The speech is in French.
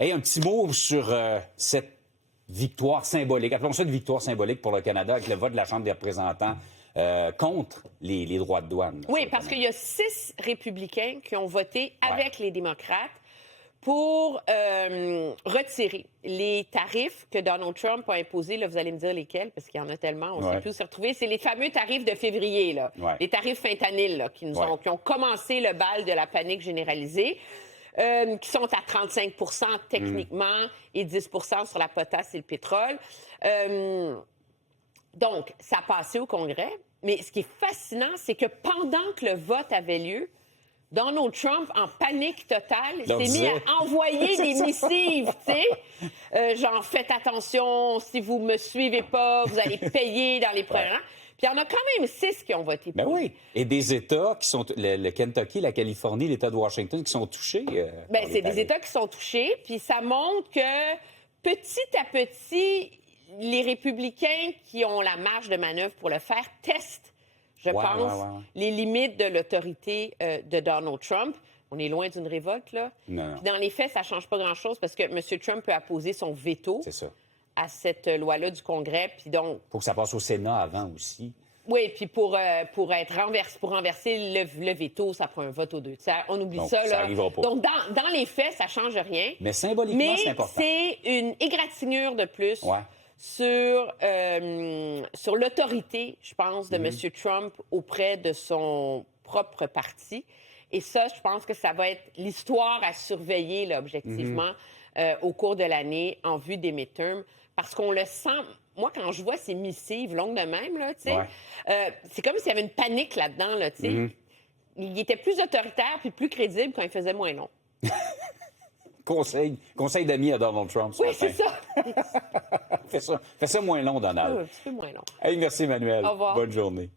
Hey, un petit mot sur cette victoire symbolique. Appelons ça une victoire symbolique pour le Canada avec le vote de la Chambre des représentants contre les droits de douane. Là, oui, parce qu'il y a 6 républicains qui ont voté avec les démocrates pour retirer les tarifs que Donald Trump a imposés. Là, vous allez me dire lesquels, parce qu'il y en a tellement, on ne sait plus se retrouver. C'est les fameux tarifs de février, là, les tarifs fentanyl là, qui ont commencé le bal de la panique généralisée. Qui sont à 35 techniquement et 10 sur la potasse et le pétrole. Donc, ça a passé au Congrès. Mais ce qui est fascinant, c'est que pendant que le vote avait lieu, Donald Trump, en panique totale, s'est mis à envoyer des missives, tu sais. Genre, faites attention, si vous me suivez pas, vous allez payer dans les programmes. Puis il y en a quand même 6 qui ont voté pour. Ben oui. Et des États qui sont le Kentucky, la Californie, l'État de Washington qui sont touchés. Ben, c'est des États qui sont touchés. Puis ça montre que petit à petit, les républicains qui ont la marge de manœuvre pour le faire testent, je pense, les limites de l'autorité de Donald Trump. On est loin d'une révolte, là. Non. Puis dans les faits, ça ne change pas grand-chose parce que M. Trump peut apposer son veto. C'est ça. À cette loi-là du Congrès. Puis donc, pour que ça passe au Sénat avant aussi. Oui, puis pour renverser le veto, ça prend un vote aux 2 tiers. On oublie ça, là. Ça n'arrivera pas. Donc, dans les faits, ça ne change rien. Mais symboliquement, c'est important. Mais c'est une égratignure de plus sur l'autorité, je pense, de M. Trump auprès de son propre parti. Et ça, je pense que ça va être l'histoire à surveiller, là, objectivement, au cours de l'année, en vue des midterms. Parce qu'on le sent... Moi, quand je vois ces missives longues de même, là, tu sais, c'est comme s'il y avait une panique là-dedans, là, tu sais. Il était plus autoritaire puis plus crédible quand il faisait moins long. Conseil d'amis à Donald Trump. Oui, c'est ça. Fais ça moins long, Donald. Oui, un petit peu moins long. Hey, merci, Emmanuel. Au revoir. Bonne journée.